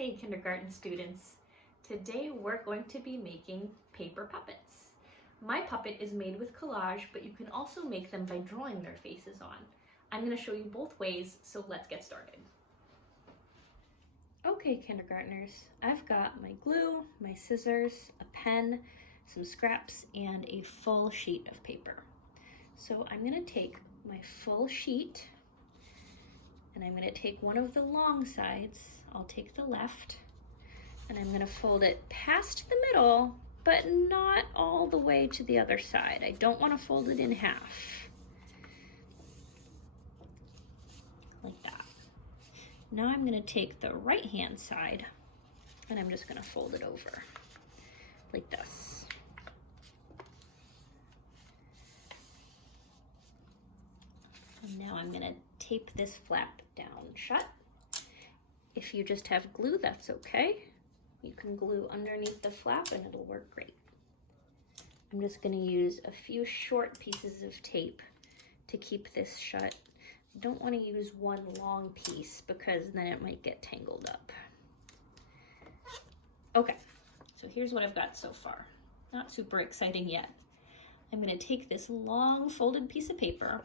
Hey kindergarten students, today we're going to be making paper puppets. My puppet is made with collage, but you can also make them by drawing their faces on. I'm going to show you both ways, so let's get started. Okay kindergartners, I've got my glue, my scissors, a pen, some scraps, and a full sheet of paper. So I'm going to take my full sheet and I'm going to take one of the long sides. I'll take the left and I'm going to fold it past the middle, but not all the way to the other side. I don't want to fold it in half. Like that. Now I'm going to take the right hand side and I'm just going to fold it over like this. And now I'm going to tape this flap down shut. If you just have glue, that's okay. You can glue underneath the flap and it'll work great. I'm just going to use a few short pieces of tape to keep this shut. I don't want to use one long piece because then it might get tangled up. Okay, so here's what I've got so far. Not super exciting yet. I'm going to take this long folded piece of paper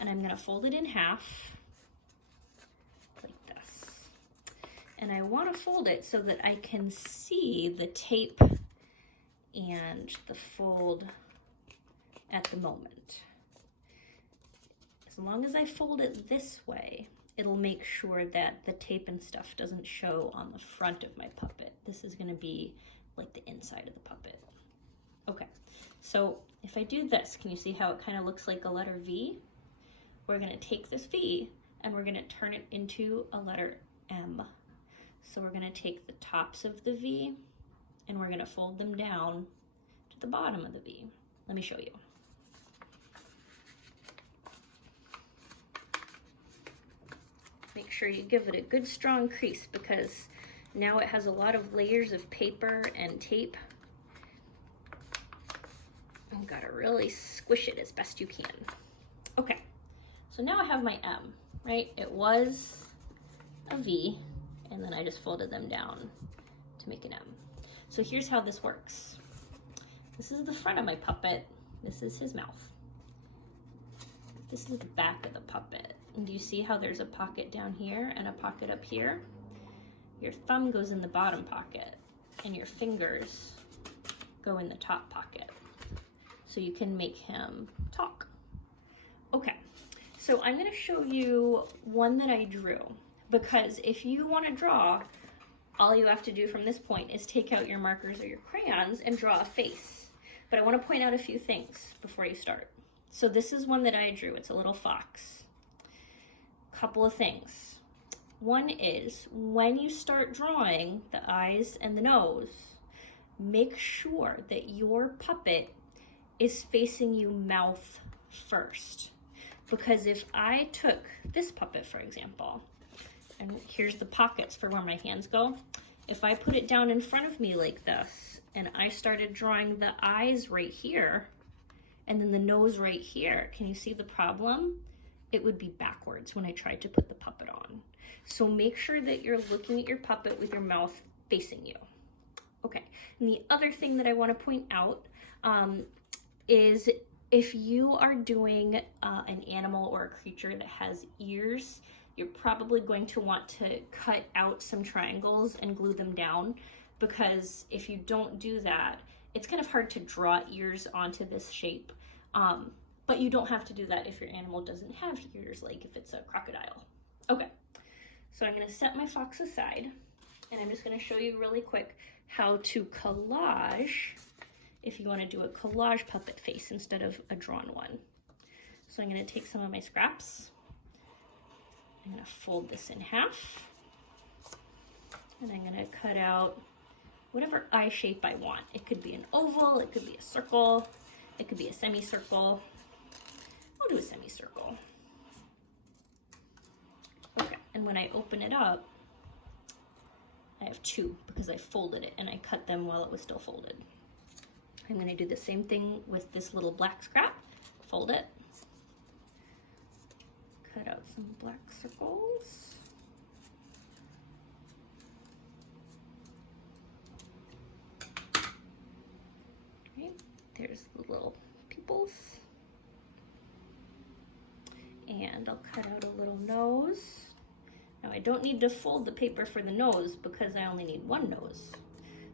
and I'm going to fold it in half like this. And I want to fold it so that I can see the tape and the fold at the moment. As long as I fold it this way, it'll make sure that the tape and stuff doesn't show on the front of my puppet. This is going to be like the inside of the puppet. Okay, so if I do this, can you see how it kind of looks like a letter V? We're going to take this V and we're going to turn it into a letter M. So we're going to take the tops of the V and we're going to fold them down to the bottom of the V. Let me show you. Make sure you give it a good strong crease because now it has a lot of layers of paper and tape. You've got to really squish it as best you can. Okay. So now I have my M, right? It was a V, and then I just folded them down to make an M. So here's how this works. This is the front of my puppet. This is his mouth. This is the back of the puppet. And do you see how there's a pocket down here and a pocket up here? Your thumb goes in the bottom pocket, and your fingers go in the top pocket. So you can make him talk. Okay. So I'm going to show you one that I drew, because if you want to draw, all you have to do from this point is take out your markers or your crayons and draw a face. But I want to point out a few things before you start. So this is one that I drew. It's a little fox. Couple of things. One is when you start drawing the eyes and the nose, make sure that your puppet is facing you mouth first. Because if I took this puppet, for example, and here's the pockets for where my hands go, if I put it down in front of me like this, and I started drawing the eyes right here, and then the nose right here, can you see the problem? It would be backwards when I tried to put the puppet on. So make sure that you're looking at your puppet with your mouth facing you. Okay, and the other thing that I want to point out is if you are doing an animal or a creature that has ears, you're probably going to want to cut out some triangles and glue them down, because if you don't do that, it's kind of hard to draw ears onto this shape. But you don't have to do that if your animal doesn't have ears, like if it's a crocodile. Okay, so I'm going to set my fox aside, and I'm just going to show you really quick how to collage if you want to do a collage puppet face instead of a drawn one. So I'm going to take some of my scraps. I'm going to fold this in half. And I'm going to cut out whatever eye shape I want. It could be an oval, it could be a circle, it could be a semicircle. I'll do a semicircle. Okay, and when I open it up, I have two because I folded it and I cut them while it was still folded. I'm going to do the same thing with this little black scrap. Fold it. Cut out some black circles. There's the little pupils. And I'll cut out a little nose. Now I don't need to fold the paper for the nose because I only need one nose.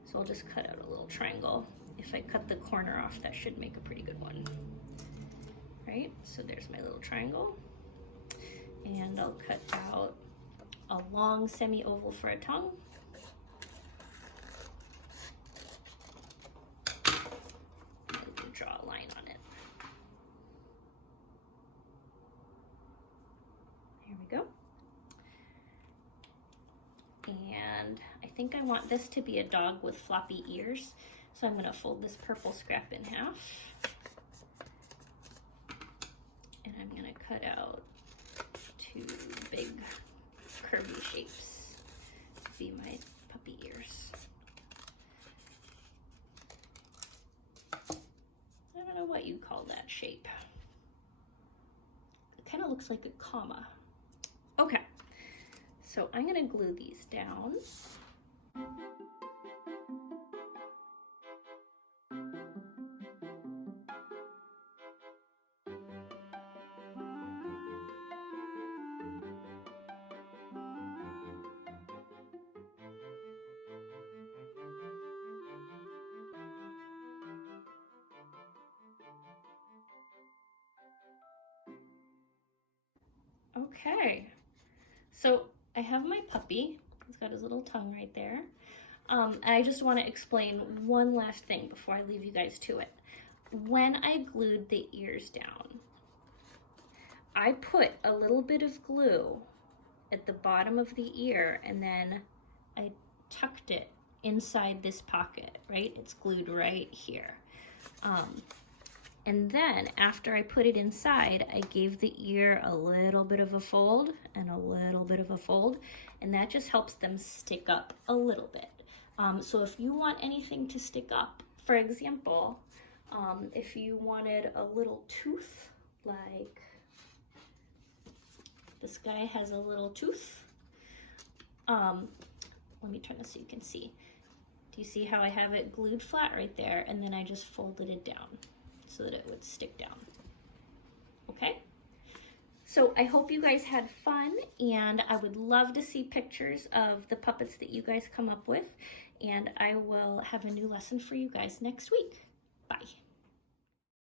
So I'll just cut out a little triangle. If I cut the corner off, that should make a pretty good one. Right, so there's my little triangle. And I'll cut out a long semi-oval for a tongue. And draw a line on it. There we go. And I think I want this to be a dog with floppy ears. So I'm gonna fold this purple scrap in half. And I'm gonna cut out 2 big curvy shapes to be my puppy ears. I don't know what you call that shape. It kind of looks like a comma. Okay, so I'm gonna glue these down. Okay, so I have my puppy. He's got his little tongue right there. And I just want to explain one last thing before I leave you guys to it. When I glued the ears down, I put a little bit of glue at the bottom of the ear and then I tucked it inside this pocket, right? It's glued right here. And then after I put it inside, I gave the ear a little bit of a fold and a little bit of a fold, and that just helps them stick up a little bit. So if you want anything to stick up, for example, if you wanted a little tooth, like this guy has a little tooth. Let me turn this so you can see. Do you see how I have it glued flat right there, and then I just folded it down so that it would stick down. Okay, so I hope you guys had fun, and I would love to see pictures of the puppets that you guys come up with, and I will have a new lesson for you guys next week. Bye.